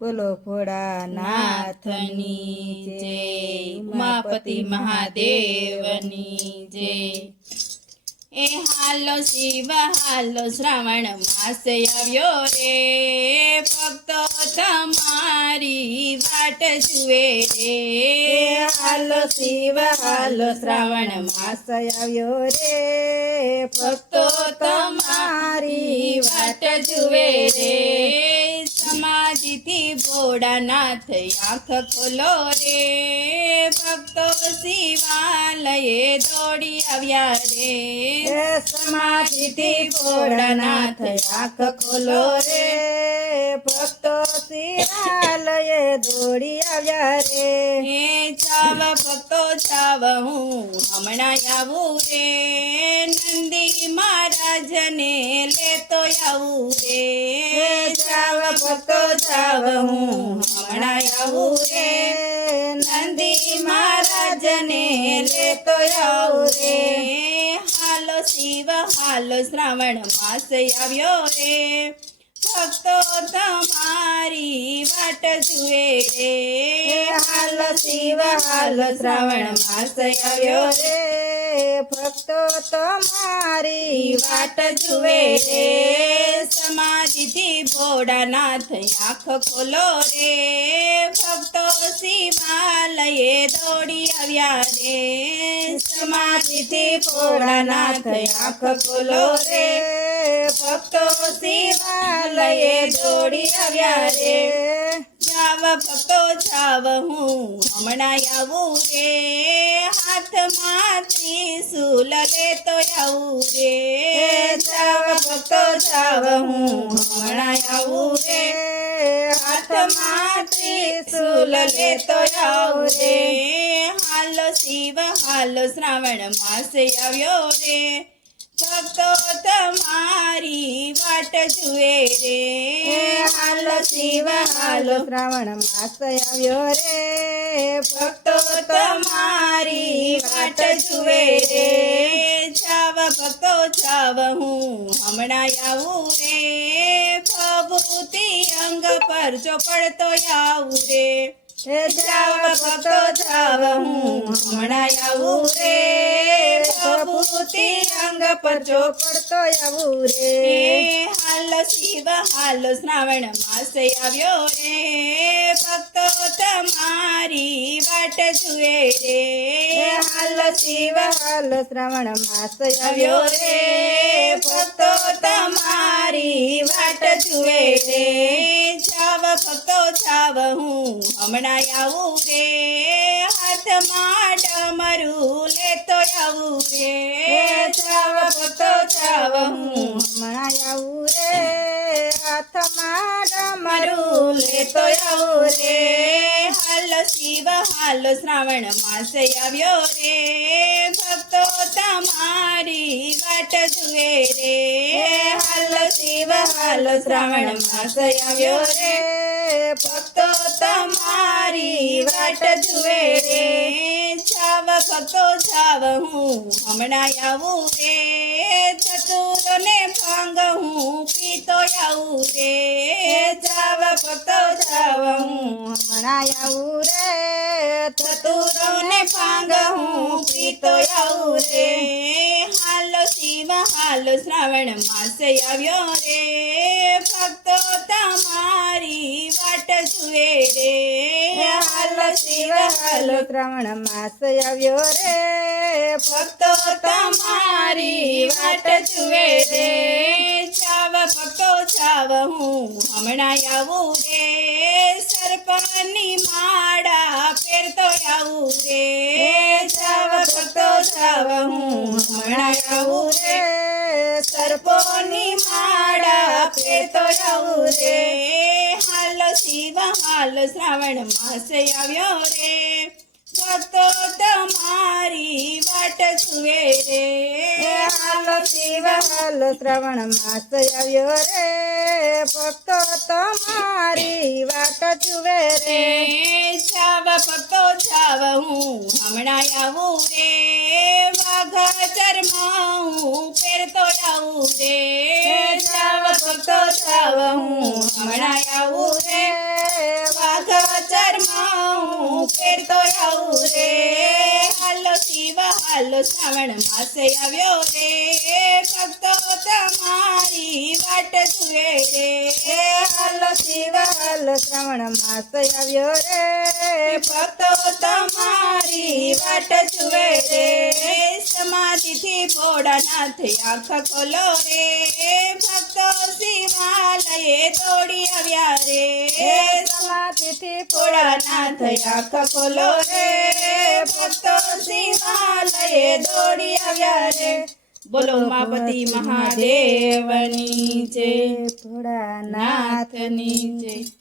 બોલો ભોળાનાથની જય, ઉમાપતિ મહાદેવની જય। એ હાલો શિવ હાલો શ્રાવણ માસ આવ્યો રે, ભક્તો તમારી વાટ જુએ રે। હાલો શિવ હાલો શ્રાવણ માસ આવ્યો રે, ભક્તો તમારી વાટ જુએ રે। સમાધિથી ભોળાનાથ આંખ ખોલો રે, ભક્તો શિવાલયે દોડી આવ્યા રે। સમાધિથી ભોળાનાથ આંખ ખોલો રે, ભક્તો શિવાલયે દોડી આવ્યા રે। હે જાવ ભક્તો જાવ હું હમણાં આવું રે, નંદી મહારાજને લેતો આવું રે। જાવ ભક્તો જાવ હું હમણાં આવું રે, નંદી મહારાજને લેતો આવું રે। હાલો શિવ હાલો શ્રાવણ માસ આવ્યો રે, ભક્તો તમારી વાટ જુએ રે। હાલો શિવ હાલો શ્રાવણ માસ આવ્યો રે, ભક્તો તમારી વાટ જુએ રે। સમાધિથી ભોળાનાથ આંખ ખોલો રે, ભક્તો શિવાલયે દોડી આવ્યા રે। સમાધિથી ભોળાનાથ આંખ ખોલો રે, ભક્તો શિવાલયે દોડી આવ્યા રે। જાવ ભક્તો જાવ હું હમણાં આવું રે, હાથમાં ત્રિશૂલ લેતો આવું રે। જાવ ભક્તો જાવ હું હમણાં આવું રે, હાથમાં ત્રિશૂલ લેતો આવું રે। હાલો શિવ હાલો શ્રાવણ માસ આવ્યો રે, ભક્તો તમારી વાટ જુએ રે। હાલો શિવ હાલો શ્રાવણ માસ આવ્યો રે, ભક્તો તમારી વાટ જુએ રે। જાવ ભક્તો જાવ હું હમણાં આવું રે, ભભૂતિ અંગ પર ચોપડતો આવું રે। જાવ ભક્તો જાવ હું હમણાં આવું રે, ભભૂતિ અંગ પર ચોપડતો આવું રે। હાલો શિવ હાલો શ્રાવણ માસ આવ્યો રે, ભક્તો તમારી વાટ જુએ રે। હાલો શિવ હાલો શ્રાવણ માસ આવ્યો રે, ભક્તો તમારી વાટ જુએ રે। જાવ ભક્તો જાવ હું હમણાં આવું રે, હાથમાં ડમરું લેતો આવું રે। જાવ ભક્તો જાવ હું હમણાં આવું રે, હાથમાં ડમરું લેતો આવું રે। હાલો શિવ હાલો શ્રાવણ માસ આવ્યો રે, ભક્તો તમારી વાટ જુએ રે। હાલો શિવ હાલો શ્રાવણ માસ આવ્યો રે, ભક્તો તમારી વાટ જુએ રે। જાવ ભક્તો જાવ હું હમણાં આવું રે, ચતુરોને ભાંગ હું પીતો આવું રે। જાવ ભક્તો જાવ હું હમણાં આવું રે, ચતુરોને ભાંગ હું પીતો આવું રે। હાલો શિવ હાલો શ્રાવણ માસ આવ્યો રે, ભક્તો તમારી વાટ જુએ રે। હાલો શિવ હાલો શ્રાવણ માસ આવ્યો રે, ભક્તો તમારી વાટ જુએ રે। જાવ ભક્તો જાવ હું હમણાં આવું રે, સર્પની માળા પહેરતો આવું રે। જાવ ભક્તો જાવ હું હમણાં આવું રે, સર્પોની માળા પહેરતો આવું રે। હાલો શિવ હાલો શ્રાવણ માસ આવ્યો રે, ભક્તો તમારી વાટ જુએ રે। હાલો શિવ હાલો શ્રાવણ માસ આવ્યો રે, ભક્તો તમારી વાટ જુએ રે। જાવ ભક્તો જાવ હું હમણાં આવું રે, વાઘ ચર્મ હું પહેરતો આવું રે। જાવ ભક્તો જાવ હું હમણાં આવું રે, ફેરતો આવું રે હાલો શિવ હાલો શ્રાવણ માસે આવ્યો રે ભક્તો તમારી વાટ જુએ રે હાલો શિવ હાલો શ્રાવણ માસ આવ્યો રે ભક્તો તમારી વાટ જુએ રે સમાધિથી ભોળાનાથ આંખ ખોલો રે ભક્તો શિવાલયે દોડી આવ્યા રે સમાધિથી ભોળાનાથ આંખ ખોલો રે ભક્તો શિવાલયે દોડી આવ્યા રે બોલો ઉમાપતિ મહાદેવની જય ભોળાનાથ નાથની જય